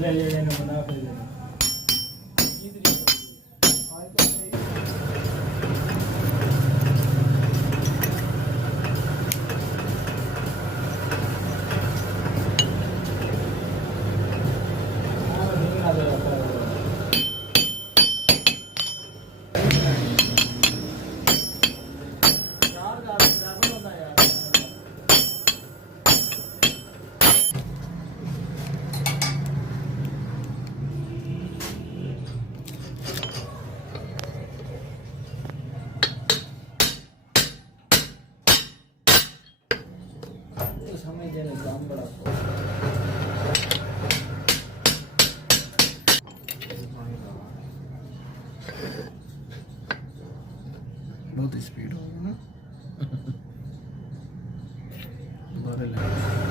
ले ले लेने बना फिर लेने समय देने काम बड़ा बहुत स्पीड होगा ना दोबारा लगा